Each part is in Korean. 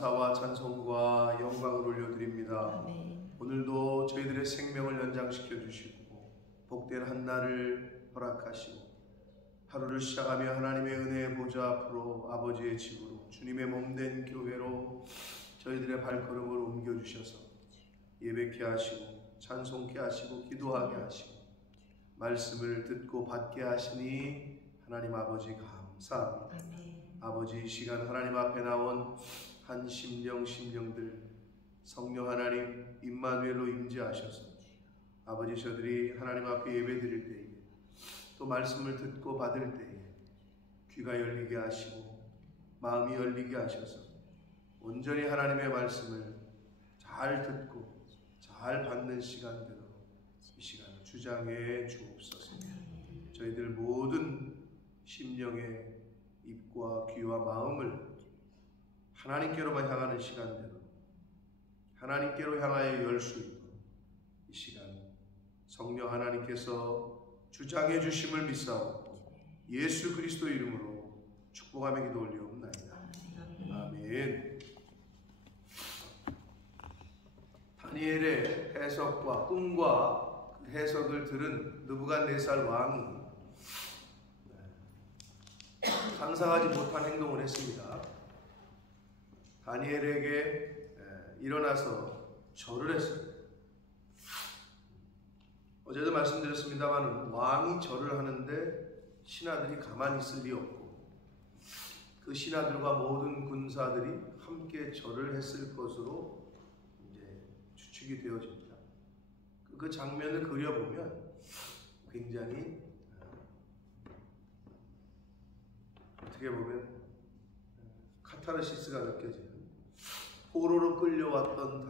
감사와 찬송과 영광을 올려드립니다. 아멘. 오늘도 저희들의 생명을 연장시켜 주시고 복된 한날을 허락하시고 하루를 시작하며 하나님의 은혜의 보좌 앞으로 아버지의 집으로 주님의 몸된 교회로 저희들의 발걸음을 옮겨주셔서 예배케 하시고 찬송케 하시고 기도하게 하시고 말씀을 듣고 받게 하시니 하나님 아버지 감사합니다. 아멘. 아버지, 이 시간 하나님 앞에 나온 한 심령들 성령 하나님 임마누엘로 임재하셔서 아버지, 저들이 하나님 앞에 예배드릴 때에 또 말씀을 듣고 받을 때에 귀가 열리게 하시고 마음이 열리게 하셔서 온전히 하나님의 말씀을 잘 듣고 잘 받는 시간대로 이 시간을 주장해 주옵소서. 저희들 모든 심령의 입과 귀와 마음을 하나님께로만 향하는 시간대로 하나님께로 향하여 열 수 있도록 이 시간 성령 하나님께서 주장해 주심을 믿사옵고 예수 그리스도 이름으로 축복하며 기도 올리옵나이다. 아멘. 다니엘의 해석과 꿈과 그 해석을 들은 느부갓네살 왕이 상상하지 못한 행동을 했습니다. 다니엘에게 일어나서 절을 했습니다. 어제도 말씀드렸습니다만 왕이 절을 하는데 신하들이 가만히 있을 리 없고 그 신하들과 모든 군사들이 함께 절을 했을 것으로 이제 추측이 되어집니다. 그 장면을 그려보면 굉장히 어떻게 보면 카타르시스가 느껴지는, 포로로 끌려왔던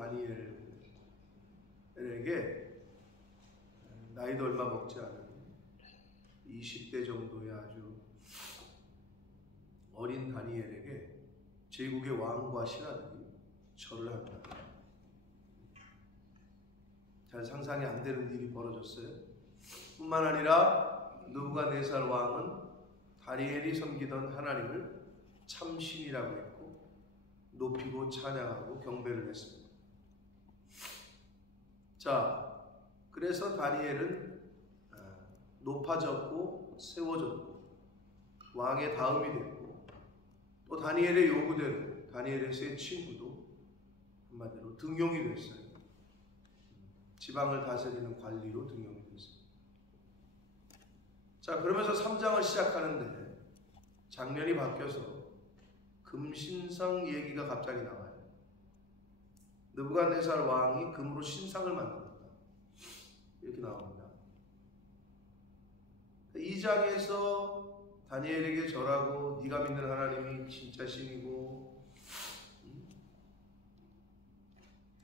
다니엘에게 나이도 얼마 먹지 않은 20대 정도의 아주 어린 다니엘에게 제국의 왕과 신하들이 절을 합니다. 잘 상상이 안 되는 일이 벌어졌어요. 뿐만 아니라 느부갓네살 왕은 다니엘이 섬기던 하나님을 참신이라고 했고 높이고 찬양하고 경배를 했습니다. 자, 그래서 다니엘은 높아졌고 세워졌고 왕의 다음이 됐고 또 다니엘의 요구대로 다니엘의 세 친구도 한마디로 등용이 됐어요. 지방을 다스리는 관리로 등용이 됐어요. 자, 그러면서 3장을 시작하는데 장면이 바뀌어서 금신상 얘기가 갑자기 나와요. 느부갓네살 왕이 금으로 신상을 만들었다, 이렇게 나옵니다. 이 장에서 다니엘에게 절하고 네가 믿는 하나님이 진짜 신이고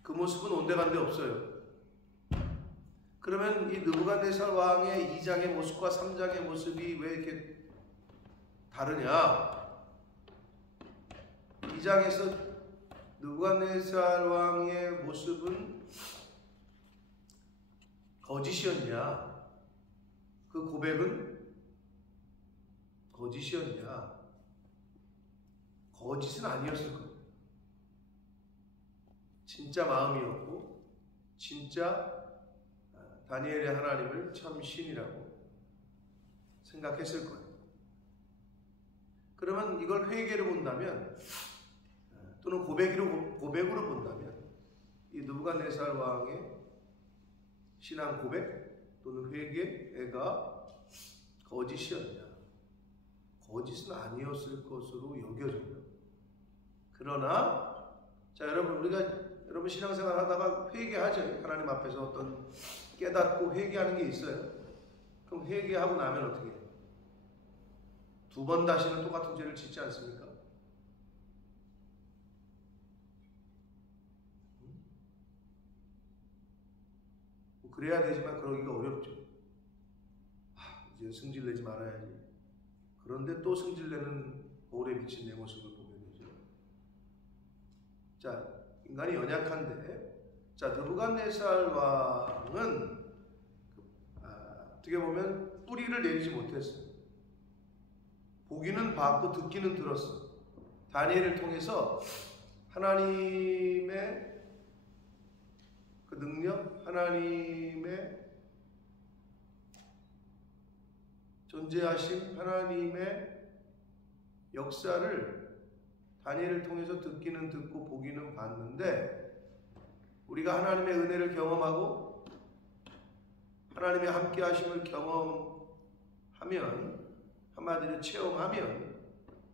그 모습은 온데간데 없어요. 그러면 이 느부갓네살 왕의 2장의 모습과 3장의 모습이 왜 이렇게 다르냐? 2장에서 느부갓네살 왕의 모습은 거짓이었냐? 그 고백은 거짓이었냐? 거짓은 아니었을 거예요. 진짜 마음이었고 진짜 다니엘의 하나님을 참 신이라고 생각했을 거예요. 그러면 이걸 회개로 본다면 또는 고백으로 본다면 이 느부갓네살 왕의 신앙 고백 또는 회개가 거짓이었냐? 거짓은 아니었을 것으로 여겨져요. 그러나 자, 여러분 신앙생활 하다가 회개하죠. 하나님 앞에서 어떤 깨닫고 회개하는 게 있어요. 그럼 회개하고 나면 어떻게 해요? 2번 다시는 똑같은 죄를 짓지 않습니까? 그래야 되지만 그러기가 어렵죠. 이제 승질내지 말아야지. 그런데 또 승질내는 거울에 비친 내 모습을 보게 되죠. 자, 인간이 연약한데, 자, 느부갓네살 왕은 어떻게 보면 뿌리를 내리지 못했어요. 보기는 봤고 듣기는 들었어. 다니엘을 통해서 하나님의 그 능력, 하나님의 존재하심, 하나님의 역사를 다니엘을 통해서 듣기는 듣고 보기는 봤는데, 우리가 하나님의 은혜를 경험하고 하나님의 함께 하심을 경험하면, 한마디로 체험하면,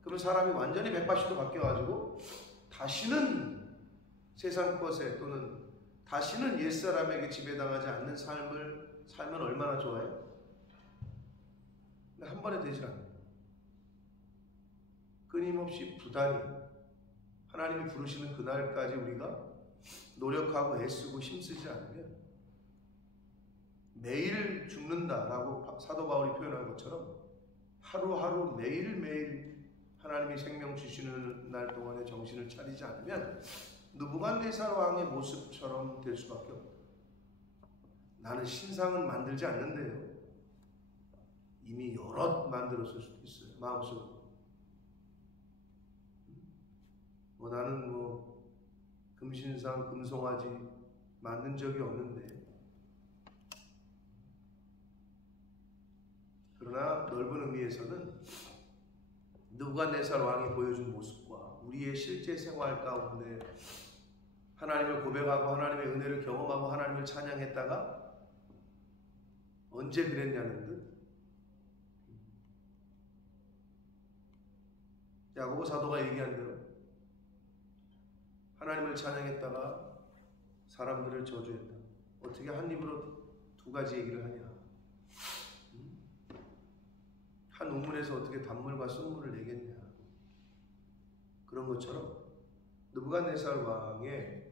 그러면 사람이 완전히 180도 바뀌어가지고 다시는 세상 것에 또는 다시는 옛사람에게 지배당하지 않는 삶을 살면 얼마나 좋아요? 근데 한 번에 되질 않아요. 끊임없이 부단히 하나님이 부르시는 그날까지 우리가 노력하고 애쓰고 힘쓰지 않으면 매일 죽는다라고 사도 바울이 표현한 것처럼 하루하루 매일매일 하나님이 생명 주시는 날 동안에 정신을 차리지 않으면 느부갓네살 왕의 모습처럼 될 수밖에 없다. 나는 신상은 만들지 않는데요. 이미 여럿 만들었을 수도 있어요. 마음속으로. 나는 금신상, 금송아지 만든 적이 없는데, 그러나 넓은 의미에서는 느부갓네살 왕이 보여준 모습과 우리의 실제 생활 가운데 하나님을 고백하고 하나님의 은혜를 경험하고 하나님을 찬양했다가 언제 그랬냐는 듯 야고보 사도가 얘기한 대로 하나님을 찬양했다가 사람들을 저주했다. 어떻게 한 입으로 두 가지 얘기를 하냐? 한 우물에서 어떻게 단물과 순물을 내겠냐? 그런 것처럼 느부갓네살 왕의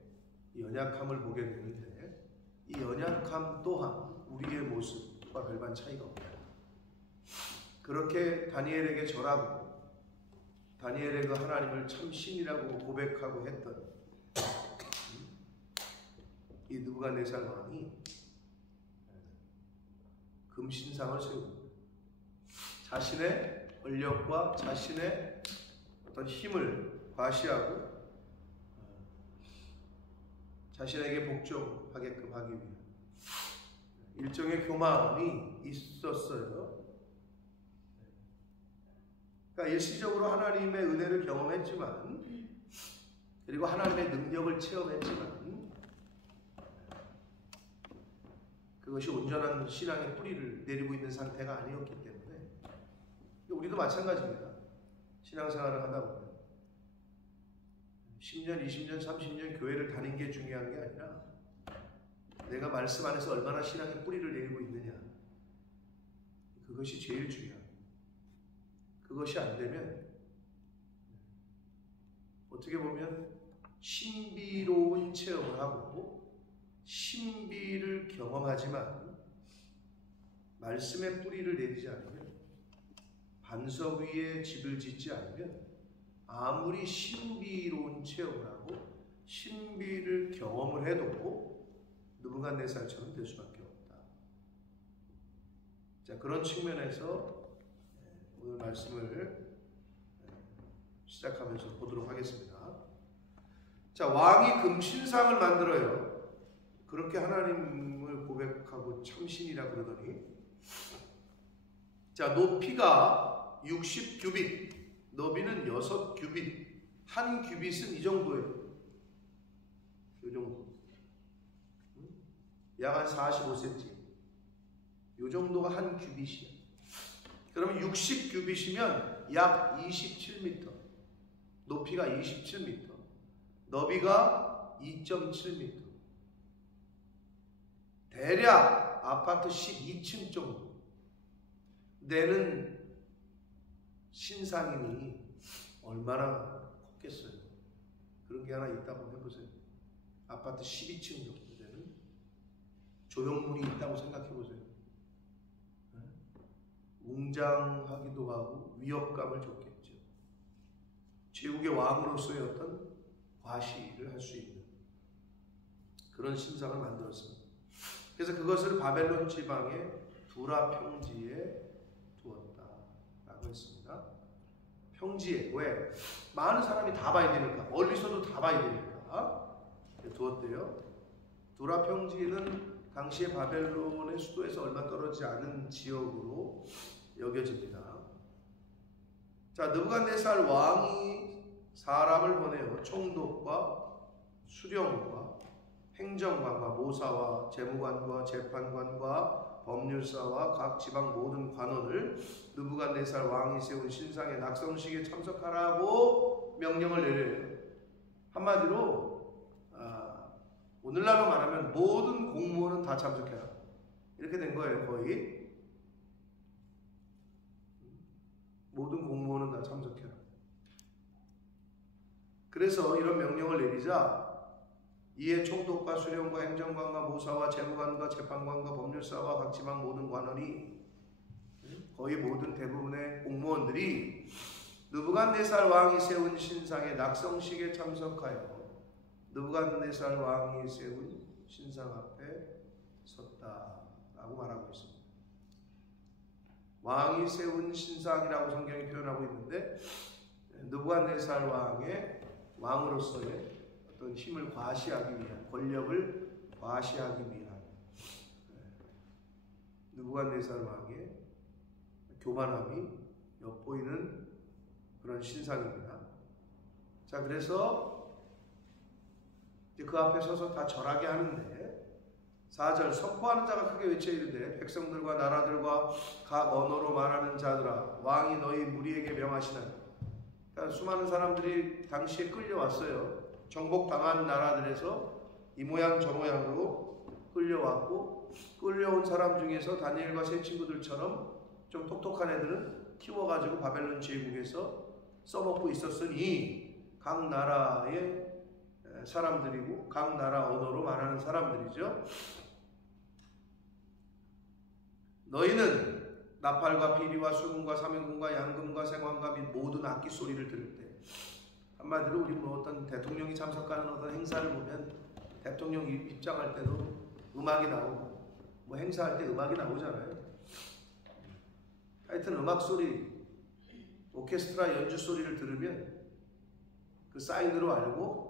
연약함을 보게 되는데, 이 연약함 또한 우리의 모습과 별반 차이가 없다. 그렇게 다니엘에게 절하고 다니엘의 그 하나님을 참 신이라고 고백하고 했던 이 느부갓네살 왕이 금신상을 세우고 자신의 권력과 자신의 어떤 힘을 과시하고 자신에게 복종하게끔 하기 위한 일종의 교만이 있었어요. 그러니까 일시적으로 하나님의 은혜를 경험했지만, 그리고 하나님의 능력을 체험했지만, 그것이 온전한 신앙의 뿌리를 내리고 있는 상태가 아니었기 때문에, 우리도 마찬가지입니다. 신앙생활을 하다 보면 10년, 20년, 30년 교회를 다닌 게 중요한 게 아니라 내가 말씀 안에서 얼마나 신앙의 뿌리를 내리고 있느냐, 그것이 제일 중요합니다. 그것이 안 되면 어떻게 보면 신비로운 체험을 하고 신비를 경험하지만 말씀의 뿌리를 내리지 않으면, 반석 위에 집을 짓지 않으면 아무리 신비로운 체험을 하고 신비를 경험을 해도 느부갓네살처럼 될 수밖에 없다. 자, 그런 측면에서 오늘 말씀을 시작하면서 보도록 하겠습니다. 자, 왕이 금신상을 만들어요. 그렇게 하나님을 고백하고 참신이라 그러더니, 자, 높이가 60규빗, 너비는 6규빗, 한 규빗은 이 정도예요. 이 정도. 약 한 45cm. 이 정도가 한 규빗이야. 그러면 60규빗이면 약 27m. 높이가 27m. 너비가 2.7m. 대략 아파트 12층 정도 되는 신상이니 얼마나 컸겠어요. 그런 게 하나 있다고 해보세요. 아파트 12층 정도 되는 조형물이 있다고 생각해보세요. 웅장하기도 하고 위협감을 줬겠죠. 제국의 왕으로서의 어떤 과시를 할 수 있는 그런 신상을 만들었습니다. 그래서 그것을 바벨론 지방의 두라 평지에 두었다라고 했습니다. 평지에. 왜? 많은 사람이 다 봐야 되니까. 멀리서도 다 봐야 되니까. 두었대요. 두라 평지는 당시의 바벨론의 수도에서 얼마 떨어지지 않은 지역으로 여겨집니다. 자, 느부갓네살 왕이 사람을 보내어 총독과 수령과 행정관과 모사와 재무관과 재판관과 법률사와 각 지방 모든 관원을 느부갓네살 왕이 세운 신상의 낙성식에 참석하라고 명령을 내려요. 한마디로 오늘날로 말하면 모든 공무원은 다 참석해라. 이렇게 된 거예요. 거의 모든 공무원은 다 참석해라. 그래서 이런 명령을 내리자 이에 총독과 수령과 행정관과 모사와 재무관과 재판관과 법률사와 각 지방 모든 관원이 거의 모든 대부분의 공무원들이 느부갓네살 왕이 세운 신상의 낙성식에 참석하여 느부갓네살 왕이 세운 신상 앞에 섰다라고 말하고 있습니다. 왕이 세운 신상이라고 성경이 표현하고 있는데 느부갓네살 왕의 왕으로서의 어떤 힘을 과시하기 위한, 권력을 과시하기 위한 느부갓네살 왕의 교만함이 엿보이는 그런 신상입니다. 자, 그래서 그 앞에 서서 다 절하게 하는데 4절 선포하는 자가 크게 외쳐 이르되 백성들과 나라들과 각 언어로 말하는 자들아 왕이 너희 무리에게 명하시나니. 그러니까 수많은 사람들이 당시에 끌려왔어요. 정복당한 나라들에서 이 모양 저 모양으로 끌려왔고 끌려온 사람 중에서 다니엘과 세 친구들처럼 좀 똑똑한 애들은 키워가지고 바벨론 제국에서 써먹고 있었으니 각 나라의 사람들이고 각 나라 언어로 말하는 사람들이죠. 너희는 나팔과 피리와 수금과 사명금과 양금과 생황과 및 모든 악기 소리를 들을 때, 한마디로 우리 뭐 어떤 대통령이 참석하는 어떤 행사를 보면 대통령 입장할 때도 음악이 나오고 뭐 행사할 때 음악이 나오잖아요. 하여튼 음악 소리, 오케스트라 연주 소리를 들으면 그 사인으로 알고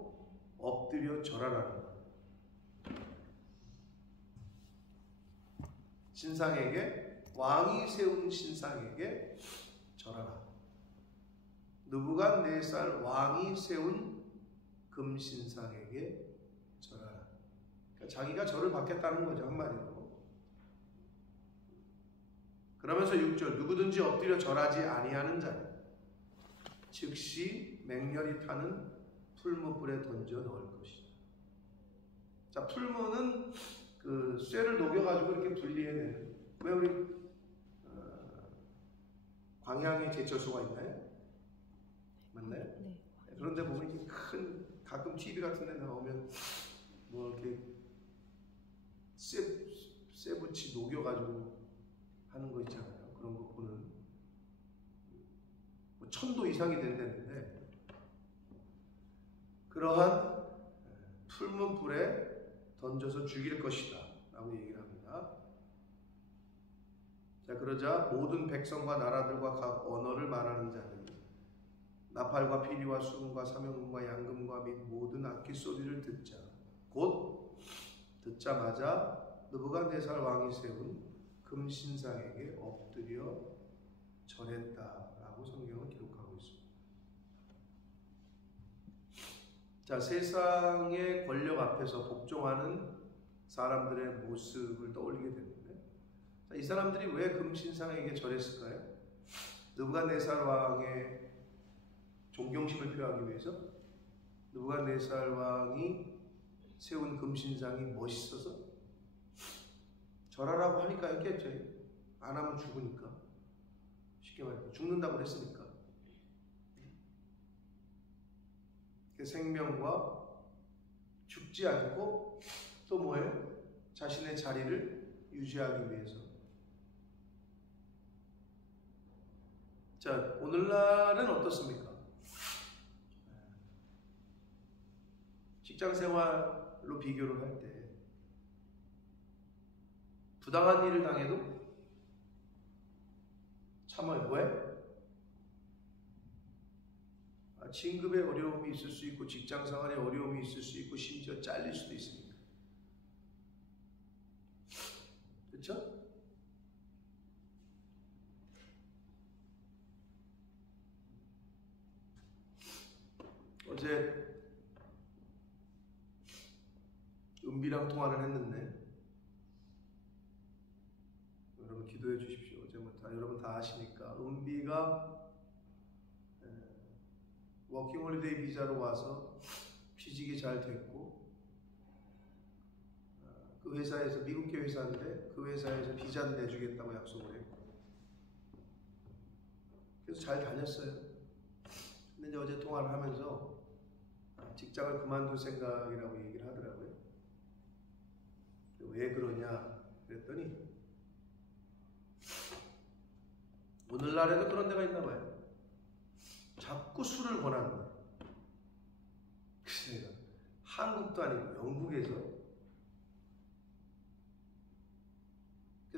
엎드려 절하라는 거예요. 신상에게, 왕이 세운 신상에게 절하라. 느부갓네살 왕이 세운 금신상에게 절하라. 그러니까 자기가 절을 받겠다는 거죠, 한마디로. 그러면서 6절 누구든지 엎드려 절하지 아니하는 자는 즉시 맹렬히 타는 풀무불에 던져 넣을 것이다. 자, 풀무는 그 쇠를 녹여가지고 이렇게 분리해내는. 왜 우리 광양에 제철소가 있나요? 맞나요? 네. 그런데 보면 이렇게 큰, 가끔 TV 같은 데 나오면 뭐 이렇게 쇠붙이 녹여가지고 하는 거 있잖아요. 그런 거 보는 뭐 1000도 이상이 된다는데 그러한 풀무불에 던져서 죽일 것이다 라고 얘기를 합니다. 자, 그러자 모든 백성과 나라들과 각 언어를 말하는 자들이 나팔과 피리와 수금과 사명금과 양금과 및 모든 악기 소리를 듣자 곧 듣자마자 느부갓네살 왕이 세운 금신상에게 엎드려 절했다라고 성경은 기록하고 있습니다. 자, 세상의 권력 앞에서 복종하는 사람들의 모습을 떠올리게 되는데, 자, 이 사람들이 왜 금신상에게 절했을까요? 느부갓네살 왕의 존경심을 표하기 위해서? 느부갓네살 왕이 세운 금신상이 멋있어서? 절하라고 하니까 했겠죠. 안 하면 죽으니까. 쉽게 말해서 죽는다고 그랬으니까. 생명과 죽지 않고 또 뭐예요? 자신의 자리를 유지하기 위해서. 자, 오늘날은 어떻습니까? 직장 생활로 비교를 할 때 부당한 일을 당해도 참아요. 왜? 진급에 어려움이 있을 수 있고 직장 생활에 어려움이 있을 수 있고 심지어 잘릴 수도 있습니다. 그렇죠? 어제 은비랑 통화를 했는데, 여러분 기도해 주십시오. 어제 뭐 여러분 다 아시니까 은비가 워킹홀리데이 비자로 와서 취직이 잘 됐고, 그 회사에서, 미국계 회사인데 그 회사에서 비자도 내주겠다고 약속을 했고, 그래서 잘 다녔어요. 근데 이제 어제 통화를 하면서 직장을 그만둘 생각이라고 얘기를 하더라고요. 왜 그러냐 그랬더니, 오늘날에도 그런 데가 있나 봐요. 자꾸 술을 권하는 거예요. 그래서 한국도 아니고 영국에서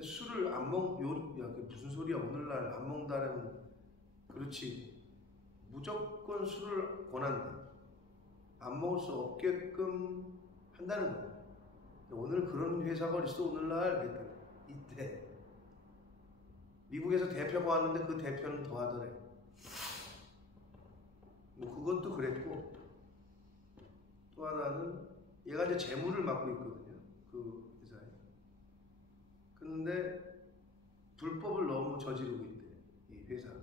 술을 안 야, 무슨 소리야, 오늘날 안 먹는다면, 그렇지, 무조건 술을 권한대. 안 먹을 수 없게끔 한다는 거예요. 오늘 그런 회사가 있어, 오늘날 그랬더니, 이때 미국에서 대표가 왔는데 그 대표는 더 하더래. 뭐 그것도 그랬고, 또 하나는 얘가 이제 재무를 맡고 있거든요, 그 회사에. 근데 불법을 너무 저지르고 있대, 이 회사가.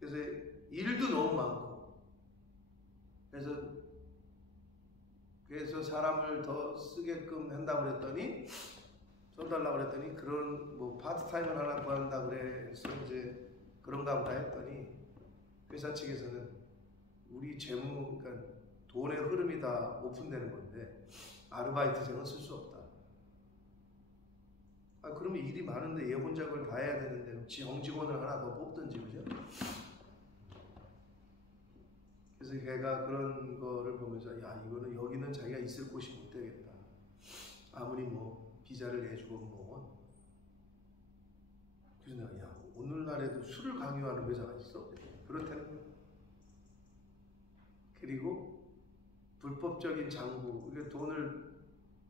그래서 일도 너무 많고, 그래서 사람을 더 쓰게끔 한다고 그랬더니, 써달라고 그랬더니, 그런 뭐 파트타임을 하나 구한다 그래서 이제 그런가 보다 했더니, 회사 측에서는 우리 재무, 그러니까 돈의 흐름이 다 오픈되는 건데 아르바이트생은 쓸 수 없다. 그러면 일이 많은데 얘 혼자 그걸 다 해야 되는데 정직원을 하나 더 뽑든지, 그죠? 그래서 걔가 그런 거를 보면서, 야, 이거는 여기는 자기가 있을 곳이 못 되겠다. 아무리 뭐 비자를 내주고 뭐. 그래서 내가, 야, 오늘날에도 술을 강요하는 회사가 있어? 그렇다는 거야. 그리고 불법적인 장부, 이게 돈을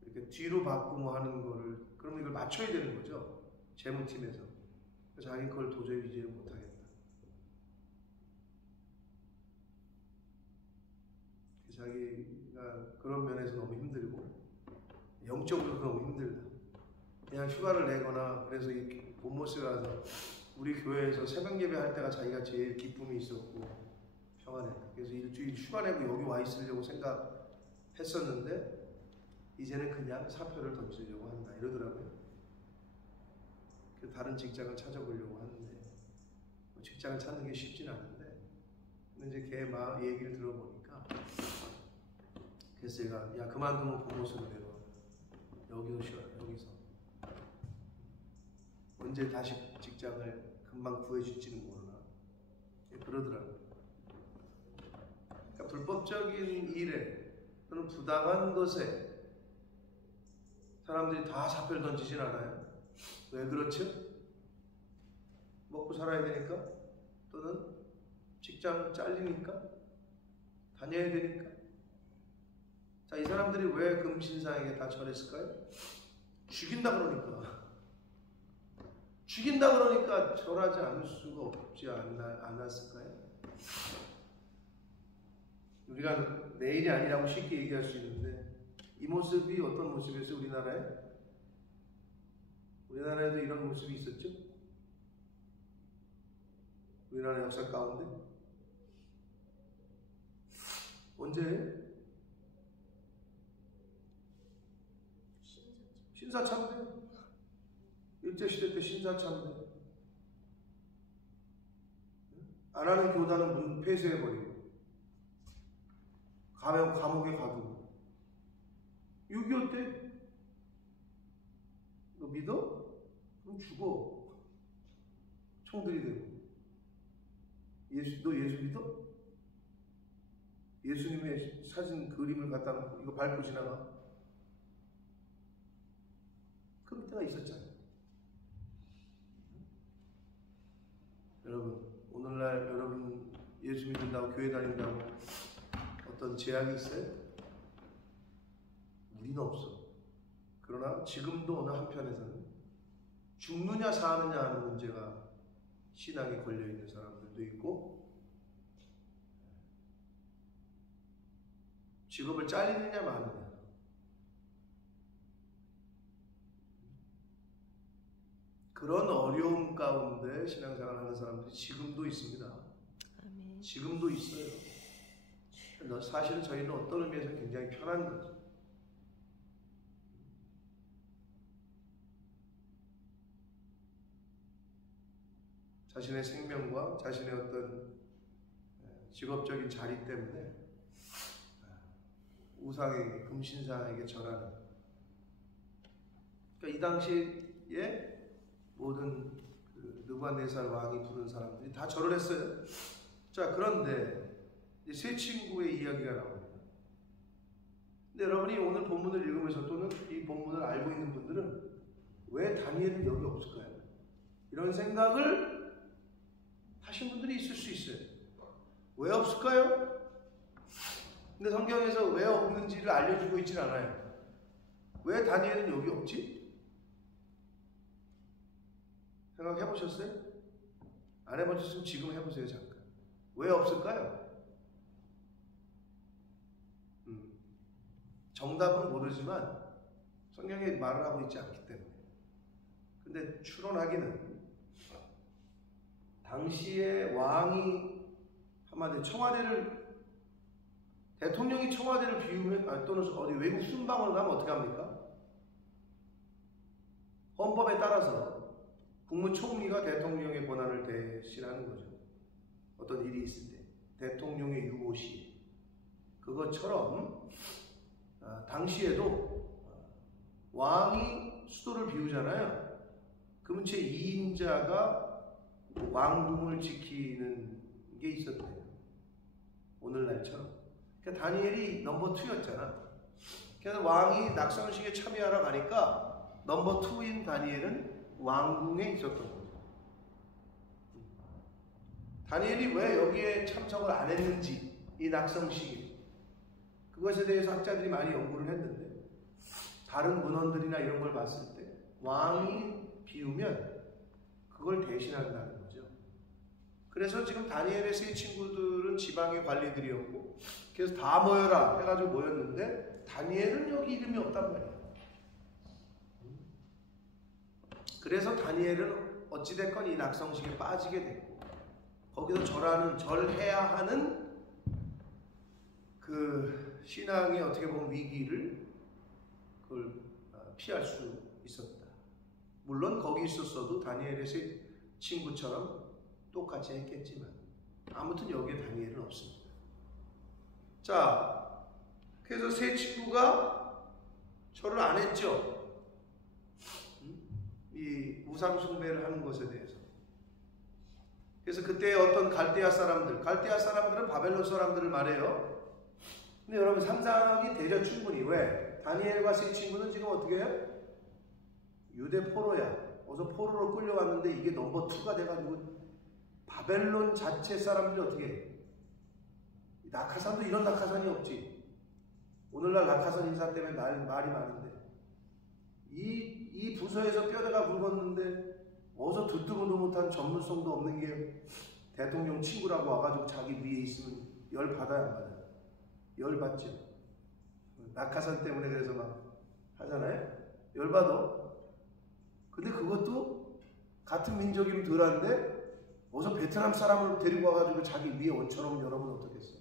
이렇게 뒤로 바꾸고 하는 거를, 그러면 이걸 맞춰야 되는 거죠, 재무팀에서. 자기 그걸 도저히 유지를 못하겠다. 자기가 그런 면에서 너무 힘들고, 영적으로 너무 힘들다. 그냥 휴가를 내거나, 그래서 이 본모스에 가서 우리 교회에서 새벽 예배 할 때가 자기가 제일 기쁨이 있었고 평안했다. 그래서 일주일 휴가 내고 여기 와 있으려고 생각했었는데 이제는 그냥 사표를 던지려고 한다, 이러더라고요. 다른 직장을 찾아보려고 하는데, 직장을 찾는 게 쉽진 않은데, 근데 이제 걔 얘기를 들어보니까, 그래서 제가, 야, 그만두면 본모스로 내려와. 여기서 쉬어, 여기서. 언제 다시 직장을 금방 구해줄지는 모르나. 그러더라고요. 그러니까 불법적인 일에 또는 부당한 것에 사람들이 다 사표를 던지진 않아요. 왜 그렇죠? 먹고 살아야 되니까, 또는 직장 잘리니까, 다녀야 되니까. 자, 이 사람들이 왜 금신상에게 다 절했을까요? 죽인다 그러니까. 죽인다 그러니까 절하지 않을 수가 없지 않았을까요? 우리가 내일이 아니라고 쉽게 얘기할 수 있는데, 이 모습이 어떤 모습이었어요? 우리나라에도 이런 모습이 있었죠? 우리나라 역사 가운데? 언제? 신사참배. 일제시대 때 신사참배. 안 하는 교단은 문 폐쇄해버리고, 감옥에 가두고. 6.25 때? 너 믿어? 그럼 죽어. 총들이 되고. 너 예수 믿어? 예수님의 사진 그림을 갖다 놓고 이거 밟고 지나가? 그런 때가 있었잖아요. 여러분, 오늘날 여러분 예수 믿는다고 교회 다닌다고 어떤 제약이 있어요? 우리는 없어. 그러나 지금도 어느 한편에서는 죽느냐 사느냐 하는 문제가 신앙에 걸려있는 사람들도 있고, 직업을 잘리느냐 마느냐, 그런 어려움 가운데 신앙생활하는 사람들이 지금도 있습니다. 아멘. 지금도 있어요. 사실은 저희는 어떤 의미에서 굉장히 편한 거죠. 자신의 생명과 자신의 어떤 직업적인 자리 때문에 우상에게, 금신상에게 절하는, 그러니까 이 당시에 모든 느부갓네살 왕이 부른 사람들이 다 절을 했어요. 자, 그런데 세 친구의 이야기가 나옵니다. 근데 여러분이 오늘 본문을 읽으면서 또는 이 본문을 알고 있는 분들은 왜 다니엘은 여기 없을까요? 이런 생각을 하신 분들이 있을 수 있어요. 왜 없을까요? 근데 성경에서 왜 없는지를 알려주고 있진 않아요. 왜 다니엘은 여기 없지? 생각해 보셨어요? 안 해보셨으면 지금 해보세요. 잠깐. 왜 없을까요? 정답은 모르지만 성경에 말을 하고 있지 않기 때문에. 근데 추론하기는 당시에 왕이 한마디로 청와대를, 대통령이 청와대를 비우면, 또는 어디 외국 순방을 가면 어떻게 합니까? 헌법에 따라서 국무총리가 대통령의 권한을 대신하는 거죠. 어떤 일이 있을 때 대통령의 유보시, 그것처럼 당시에도 왕이 수도를 비우잖아요. 그러면 제2인자가 왕궁을 지키는 게 있었대요. 오늘날처럼. 그러니까 다니엘이 넘버 2였잖아. 그래서 왕이 낙선식에 참여하러 가니까 넘버 2인 다니엘은 왕궁에 있었던 거죠. 다니엘이 왜 여기에 참석을 안 했는지, 이 낙성식에, 그것에 대해서 학자들이 많이 연구를 했는데, 다른 문헌들이나 이런 걸 봤을 때 왕이 비우면 그걸 대신한다는 거죠. 그래서 지금 다니엘의 세 친구들은 지방의 관리들이었고, 그래서 다 모여라 해가지고 모였는데 다니엘은 여기 이름이 없단 말이에요. 그래서 다니엘은 어찌됐건 이 낙성식에 빠지게 됐고, 거기서 절해야 하는 그 신앙의 어떻게 보면 위기를 그걸 피할 수 있었다. 물론 거기 있었어도 다니엘의 세 친구처럼 똑같이 했겠지만, 아무튼 여기에 다니엘은 없습니다. 자, 그래서 세 친구가 절을 안 했죠. 이 우상숭배를 하는 것에 대해서. 그래서 그때 어떤 갈대아 사람들은 바벨론 사람들을 말해요. 근데 여러분 상상이 되죠, 충분히. 왜? 다니엘과 세 친구는 지금 어떻게 해요? 유대 포로야. 어서 포로로 끌려왔는데 이게 넘버 2가 돼가지고 바벨론 자체 사람들이 어떻게 해? 낙하산도 이런 낙하산이 없지. 오늘날 낙하산 인사 때문에 말이 많은데, 이 부서에서 뼈대가 굵었는데 어서 듣도 보도 못한 전문성도 없는 게 대통령 친구라고 와가지고 자기 위에 있으면 열 받아야 안 받아요? 열 받죠. 낙하산 때문에 그래서 막 하잖아요. 열 받아. 근데 그것도 같은 민족이면 덜한데 어서 베트남 사람을 데리고 와가지고 자기 위에 얹혀놓으면 여러분 어떻겠어요?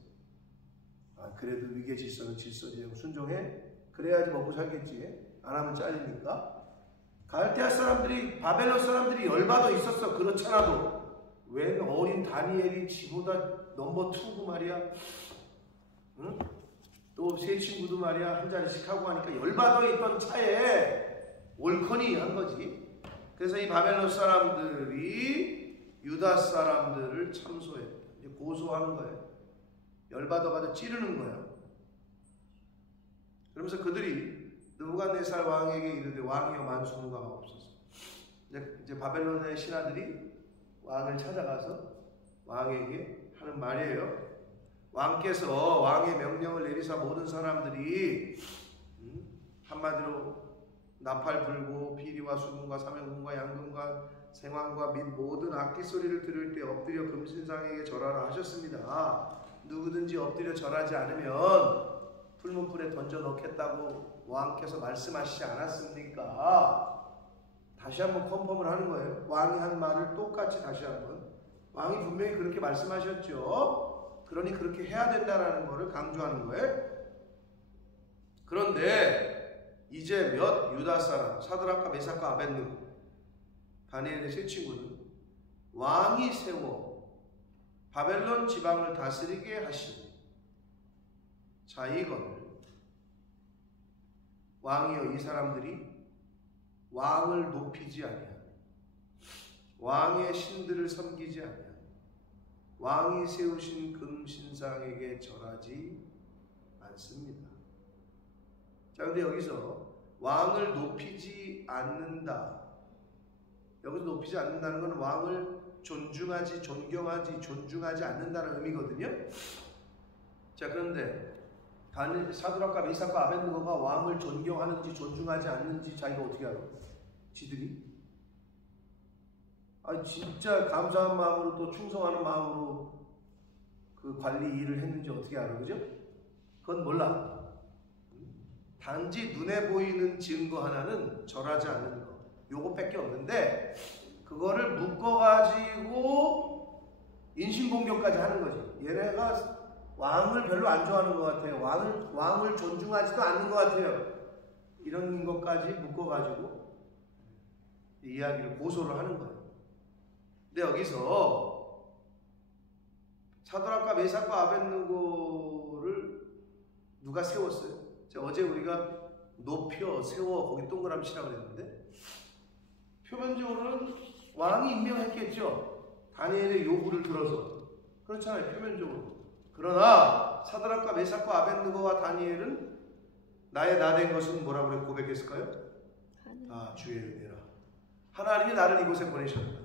그래도 위계 질서는 질서지. 순종해. 그래야지 먹고 살겠지. 안 하면 잘리니까. 갈대아 사람들이, 바벨론 사람들이 열받아 있었어. 그렇잖아도 왜 어린 다니엘이 지보다 넘버 2고 말이야. 응? 또 세 친구도 말이야 한 자리씩 하고 하니까 열받아 있던 차에 올커니 한 거지. 그래서 이 바벨론 사람들이 유다 사람들을 참소했다. 이제 고소하는 거예요. 열받아가지고 찌르는 거예요. 그러면서 그들이 느부갓네살 왕에게 이르되 왕이여 만수무강 없어서. 이제 바벨론의 신하들이 왕을 찾아가서 왕에게 하는 말이에요. 왕께서 왕의 명령을 내리사 모든 사람들이 한마디로 나팔 불고 피리와 수금과 사명금과 양금과 생황과 및 모든 악기 소리를 들을 때 엎드려 금신상에게 절하라 하셨습니다. 누구든지 엎드려 절하지 않으면 풀무불에 던져 넣겠다고 왕께서 말씀하시지 않았습니까? 다시 한번 컨펌을 하는 거예요. 왕이 한 말을 똑같이 다시 한번. 왕이 분명히 그렇게 말씀하셨죠. 그러니 그렇게 해야 된다는 것을 강조하는 거예요. 그런데 이제 몇 유다 사람, 사드락과 메삭과 아벳느고, 다니엘의 세 친구는 왕이 세워 바벨론 지방을 다스리게 하시고 자이거늘 왕이여, 이 사람들이 왕을 높이지 아니하며 왕의 신들을 섬기지 아니하며 왕이 세우신 금신상에게 절하지 않습니다. 자, 근데 여기서 왕을 높이지 않는다. 여기서 높이지 않는다는 건 왕을 존중하지, 존경하지, 존중하지 않는다는 의미거든요. 자, 그런데 사드락과 메삭과 아벳느고가 왕을 존경하는지 존중하지 않는지 자기가 어떻게 알아? 지들이? 아니, 진짜 감사한 마음으로 또 충성하는 마음으로 그 관리 일을 했는지 어떻게 알아? 그죠? 그건 몰라. 단지 눈에 보이는 증거 하나는 절하지 않는 거, 요거밖에 없는데 그거를 묶어가지고 인신공격까지 하는 거지. 얘네가 왕을 별로 안 좋아하는 것 같아요. 왕을 존중하지도 않는 것 같아요. 이런 것까지 묶어가지고 이야기를 고소를 하는 거예요. 근데 여기서 사드락과 메삭과 아벳느고를 누가 세웠어요? 어제 우리가 높여 세워 거기 동그라미 치라고 그랬는데 표면적으로는 왕이 임명했겠죠. 다니엘의 요구를 들어서. 그렇잖아요, 표면적으로. 그러나 사드락과 메삭과 아벳느고와 다니엘은 나의 나 된 것은 뭐라고 고백했을까요? 아, 주의 은혜라. 하나님이 나를 이곳에 보내셨다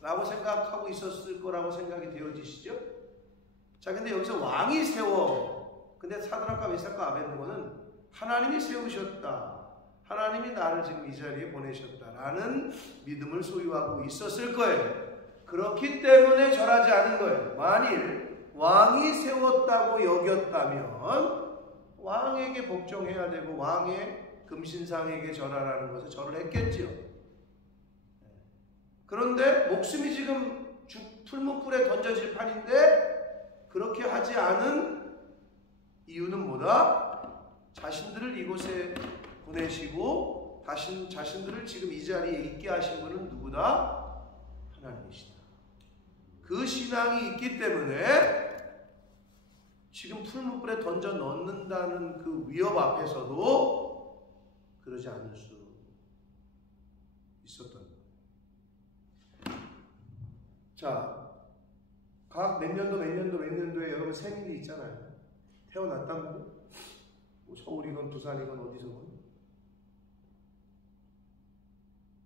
라고 생각하고 있었을 거라고 생각이 되어지시죠? 자, 근데 여기서 왕이 세워. 근데 사드락과 메삭과 아벳느고는 하나님이 세우셨다, 하나님이 나를 지금 이 자리에 보내셨다라는 믿음을 소유하고 있었을 거예요. 그렇기 때문에 절하지 않은 거예요. 만일 왕이 세웠다고 여겼다면 왕에게 복종해야 되고 왕의 금신상에게 절하라는 것을 절을 했겠지요. 그런데 목숨이 지금 풀무불에 던져질 판인데 그렇게 하지 않은 이유는 뭐다? 자신들을 이곳에 보내시고 자신들을 지금 이 자리에 있게 하신 분은 누구다? 하나님이시다. 그 신앙이 있기 때문에 지금 풀무불에 던져 넣는다는 그 위협 앞에서도 그러지 않을 수 있었던 거예요. 자, 각 몇 년도에 여러분 생일이 있잖아요. 태어났다는 뭐 서울이건 부산이건 어디서건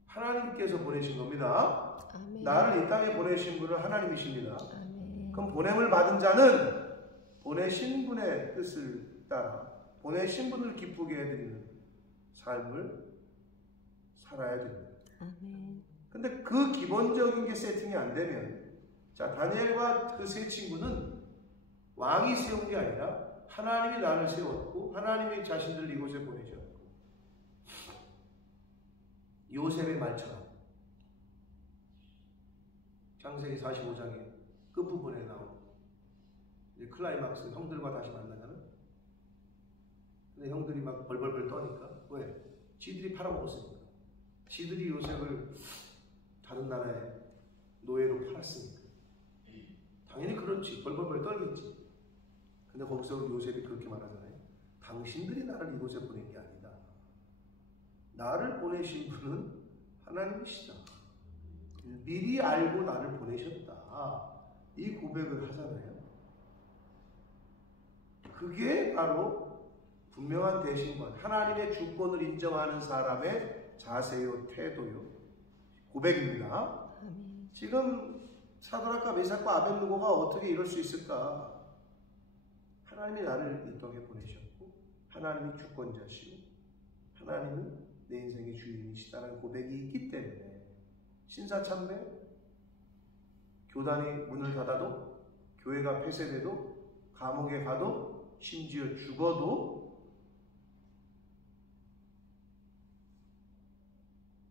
하나님께서 보내신 겁니다. 아멘. 나를 이 땅에 보내신 분은 하나님이십니다. 아멘. 그럼 보냄을 받은 자는 보내신 분의 뜻을 따라 보내신 분을 기쁘게 해드리는 삶을 살아야 됩니다. 아멘. 근데 그 기본적인 게 세팅이 안 되면, 자, 다니엘과 그 세 친구는 왕이 세운 게 아니라 하나님이 나를 세웠고 하나님이 자신들 이곳에 보내셨고, 요셉의 말처럼 창세기 45장의 끝부분에 나온 이제 클라이막스, 형들과 다시 만나잖아요. 근데 형들이 막 벌벌벌 떠니까, 왜? 지들이 팔아먹었으니까. 지들이 요셉을 다른 나라의 노예로 팔았으니까. 당연히 그렇지, 벌벌벌 떨겠지. 근데 거기서 요셉이 그렇게 말하잖아요. 당신들이 나를 이곳에 보낸 게 아니다. 나를 보내신 분은 하나님이시다. 미리 알고 나를 보내셨다. 이 고백을 하잖아요. 그게 바로 분명한 대신권, 하나님의 주권을 인정하는 사람의 자세요, 태도요, 고백입니다. 지금 사드락과 메삭과 아벳느고가 어떻게 이럴 수 있을까? 하나님이 나를 이 땅에 보내셨고 하나님이 주권자시고 하나님이 내 인생의 주인이시다는 고백이 있기 때문에 신사참배, 교단이 문을 닫아도, 교회가 폐쇄돼도, 감옥에 가도, 심지어 죽어도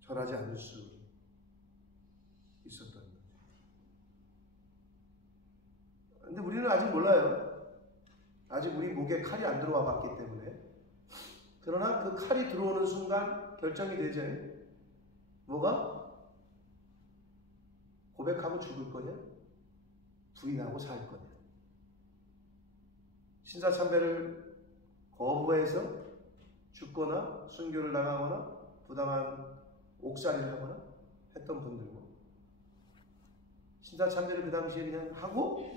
절하지 않을 수 있었던 거죠. 근데 우리는 아직 몰라요. 아직 우리 목에 칼이 안 들어와 봤기 때문에. 그러나 그 칼이 들어오는 순간 결정이 되죠. 뭐가? 고백하고 죽을 거냐? 부인하고 살 거냐? 신사참배를 거부해서 죽거나 순교를 당하거나 부당한 옥살이를 하거나 했던 분들고, 신사참배를 그 당시에 그냥 하고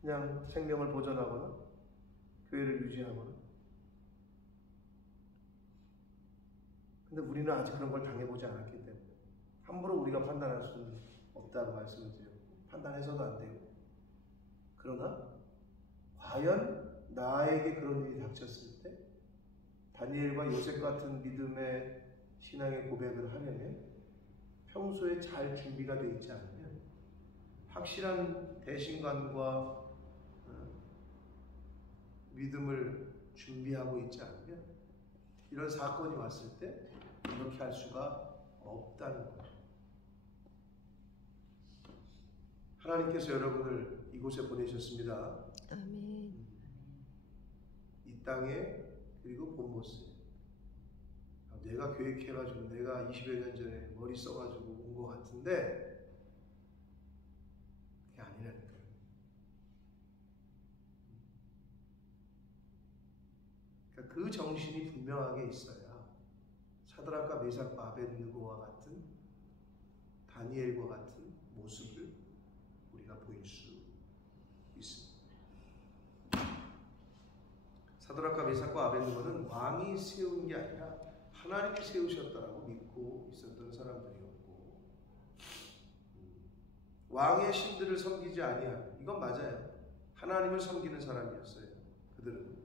그냥 생명을 보존하거나 교회를 유지하거나. 근데 우리는 아직 그런 걸 당해보지 않았기 때문에 함부로 우리가 판단할 수는 없다고 말씀을 드렸고, 판단해서도 안 되고. 그러나 과연 나에게 그런 일이 닥쳤을 때 다니엘과 요셉 같은 믿음의 신앙의 고백을 하려면 평소에 잘 준비가 되어 있지 않으면, 확실한 대신관과 믿음을 준비하고 있지 않으면 이런 사건이 왔을 때 이렇게 할 수가 없다는 거죠. 하나님께서 여러분을 이곳에 보내셨습니다. 아멘. 이 땅에, 그리고 본 모습. 내가 계획해가지고 내가 20여 년 전에 머리 써가지고 온 것 같은데 그게 아니라니까요. 그러니까 그 정신이 분명하게 있어야 사드락과 메삭과 아벳느고와 같은, 다니엘과 같은 모습을 우리가 보일 수 있습니다. 사드락과 메삭과 아벳느고는 왕이 세운 게 아니라 하나님이 세우셨다라고 믿고 있었던 사람들이었고, 왕의 신들을 섬기지 아니하고, 이건 맞아요. 하나님을 섬기는 사람이었어요, 그들은.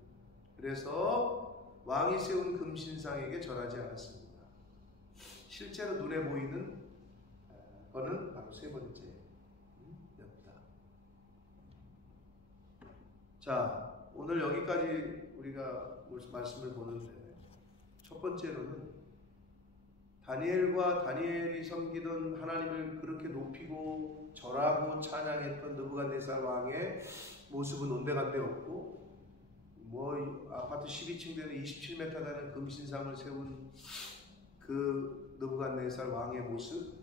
그래서 왕이 세운 금신상에게 절하지 않았습니다. 실제로 눈에 보이는 거는 바로 세 번째였다. 자, 오늘 여기까지 우리가 말씀을 보는데, 첫 번째로는 다니엘과 다니엘이 섬기던 하나님을 그렇게 높이고 절하고 찬양했던 느부갓네살 왕의 모습은 온데간데 없고, 아파트 12층 되는 27m 되는 금신상을 세운 그 느부갓네살 왕의 모습,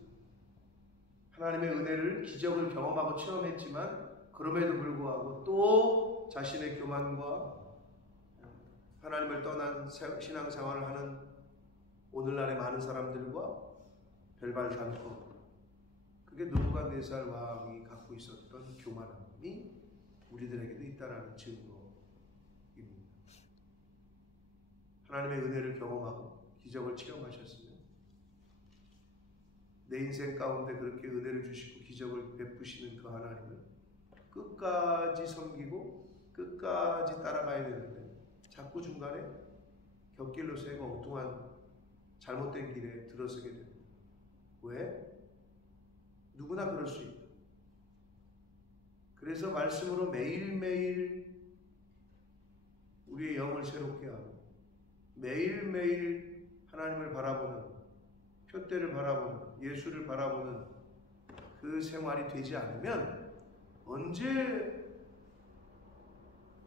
하나님의 은혜를, 기적을 경험하고 체험했지만 그럼에도 불구하고 또 자신의 교만과 하나님을 떠난 신앙생활을 하는 오늘날의 많은 사람들과 별발 다를 것, 그게 느부갓네살 왕이 갖고 있었던 교만함이 우리들에게도 있다라는 증거입니다. 하나님의 은혜를 경험하고 기적을 체험하셨으면, 내 인생 가운데 그렇게 은혜를 주시고 기적을 베푸시는 그 하나님을 끝까지 섬기고 끝까지 따라가야 되는데 자꾸 중간에 곁길로 새고 엉뚱한 잘못된 길에 들어서게 됩니다. 왜? 누구나 그럴 수 있다. 그래서 말씀으로 매일매일 우리의 영을 새롭게 하고 매일매일 하나님을 바라보는, 표대를 바라보는, 예수를 바라보는 그 생활이 되지 않으면 언제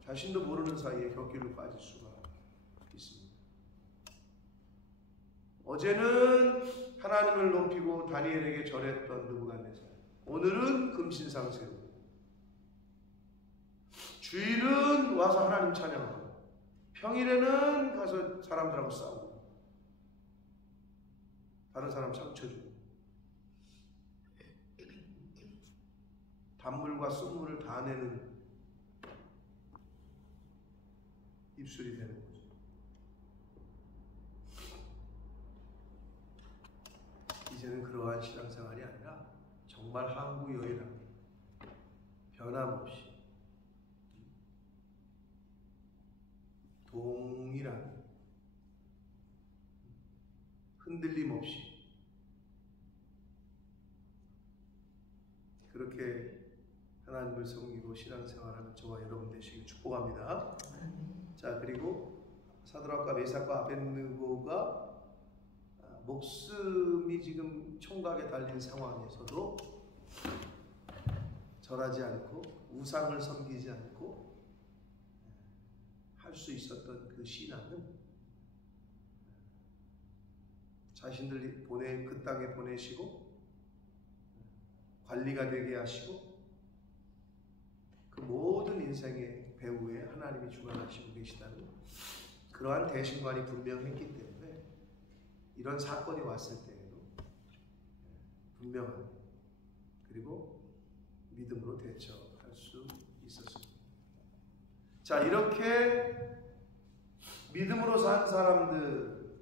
자신도 모르는 사이에 곁길로 빠질 수가 있습니다. 어제는 하나님을 높이고 다니엘에게 절했던 느부갓네살, 오늘은 금신상 세우고, 주일은 와서 하나님 찬양하고, 평일에는 가서 사람들하고 싸우고, 다른 사람 상처 주고, 단물과 쓴물을 다 내는 입술이 되는 거죠. 이제는 그러한 신앙생활이 아니라 정말 항구여인하고 변함없이 동일하게 흔들림 없이 그렇게 하나님을 섬기고 신앙생활하는 저와 여러분 되시길 축복합니다. 자, 그리고 사드락과 메삭과 아벳느고가 목숨이 지금 총각에 달린 상황에서도 절하지 않고 우상을 섬기지 않고 할 수 있었던 그 신앙은 자신들이 그 땅에 보내시고 관리가 되게 하시고 그 모든 인생의 배후에 하나님이 주관하시고 계시다는 그러한 대신관이 분명했기 때문에 이런 사건이 왔을 때에도 분명한 그리고 믿음으로 대처할 수 있었습니다. 자, 이렇게 믿음으로 산 사람들,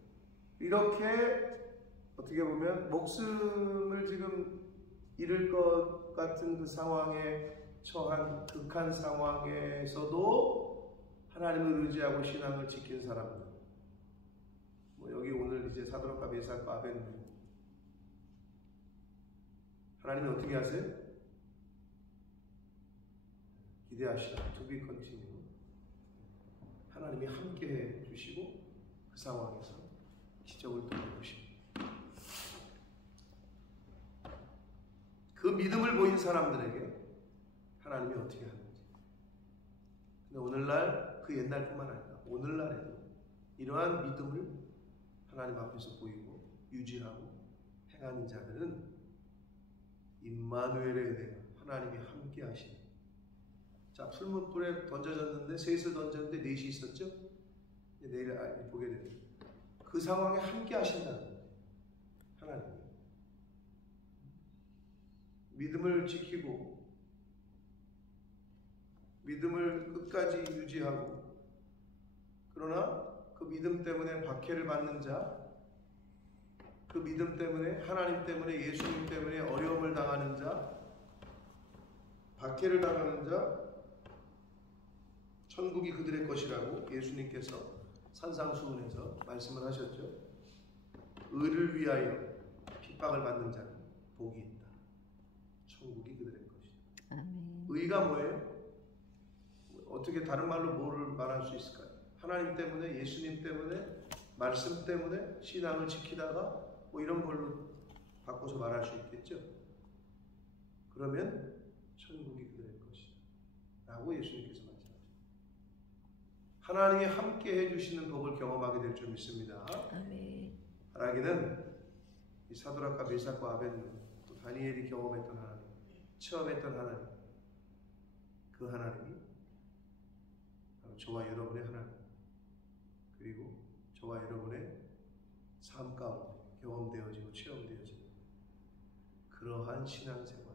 이렇게 어떻게 보면 목숨을 지금 잃을 것 같은 그 상황에 처한 극한 상황에서도 하나님을 의지하고 신앙을 지킨 사람들, 여기 오늘 이제 사드락과 메삭과 아벳느고, 하나님이 어떻게 하세요? 기대하시라, to be continued. 하나님이 함께해 주시고 그 상황에서 기적을 보여주십니다. 그 믿음을 보인 사람들에게 하나님이 어떻게 하는지. 근데 오늘날 그 옛날뿐만 아니라 오늘날에도 이러한 믿음을 하나님 앞에서 보이고 유지하고 행하는 자들은 임마누엘의 은혜가 하나님이 함께 하시는. 자, 풀무불에 던져졌는데 셋을 던졌는데 넷이 있었죠? 내일 보게 됩니다. 그 상황에 함께 하신다는 거예요. 하나님. 믿음을 지키고 믿음을 끝까지 유지하고 그러나 그 믿음 때문에 박해를 받는 자, 그 믿음 때문에 하나님 때문에 예수님 때문에 어려움을 당하는 자, 박해를 당하는 자, 천국이 그들의 것이라고 예수님께서 산상수훈에서 말씀을 하셨죠. 의를 위하여 핍박을 받는 자는 복이 있다. 천국이 그들의 것이다. 아멘. 의가 뭐예요? 어떻게 다른 말로 뭐를 말할 수 있을까요? 하나님 때문에, 예수님 때문에, 말씀 때문에 신앙을 지키다가 이런 걸로 바꿔서 말할 수 있겠죠. 그러면 천국이 그들의 것이다 라고 예수님께서 말씀하셨습니다. 하나님이 함께 해주시는 복을 경험하게 될 줄 믿습니다. 아멘. 바라기는 이 사드락과 메삭과 아벳느고 또 다니엘이 경험했던 하나님, 체험했던 하나님, 그 하나님이 바로 저와 여러분의 하나님, 그리고 저와 여러분의 삶 가운데 경험되어지고 체험되어지는 그러한 신앙생활,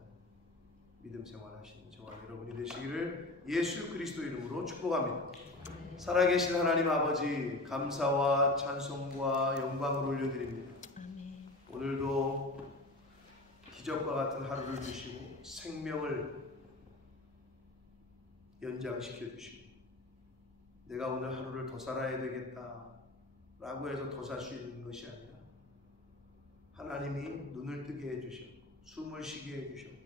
믿음 생활 하시는 저와 여러분이 되시기를 예수 그리스도 이름으로 축복합니다. 살아계신 하나님 아버지, 감사와 찬송과 영광을 올려드립니다. 아멘. 오늘도 기적과 같은 하루를 주시고 생명을 연장시켜 주시고 내가 오늘 하루를 더 살아야 되겠다 라고 해서 더 살 수 있는 것이 아니라 하나님이 눈을 뜨게 해주셨고 숨을 쉬게 해주셨고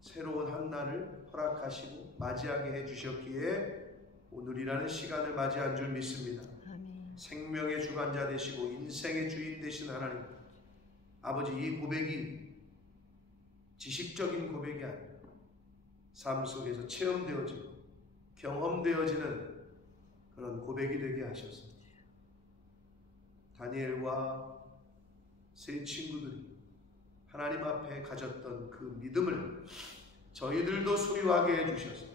새로운 한 날을 허락하시고 맞이하게 해주셨기에 오늘이라는 시간을 맞이한 줄 믿습니다. 아멘. 생명의 주관자 되시고 인생의 주인 되신 하나님 아버지, 이 고백이 지식적인 고백이 아니라 삶 속에서 체험되어지고 경험되어지는 그런 고백이 되게 하셔서 다니엘과 세 친구들이 하나님 앞에 가졌던 그 믿음을 저희들도 소유하게 해주셔서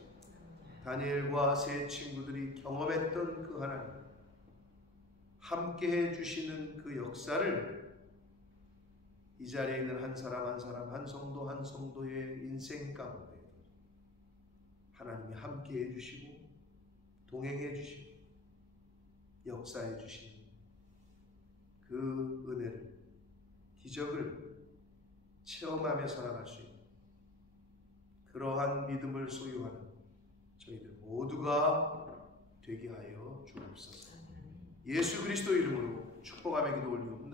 다니엘과 세 친구들이 경험했던 그 하나님 함께 해주시는 그 역사를 이 자리에 있는 한 사람 한 사람, 한 성도 한 성도의 인생 가운데 하나님이 함께 해주시고 동행해 주시고 역사해 주시는 그 은혜를, 기적을 체험하며 살아갈 수 있는 그러한 믿음을 소유하는 저희들 모두가 되게 하여 주옵소서. 예수 그리스도 이름으로 축복하며 기도 올리옵나이다.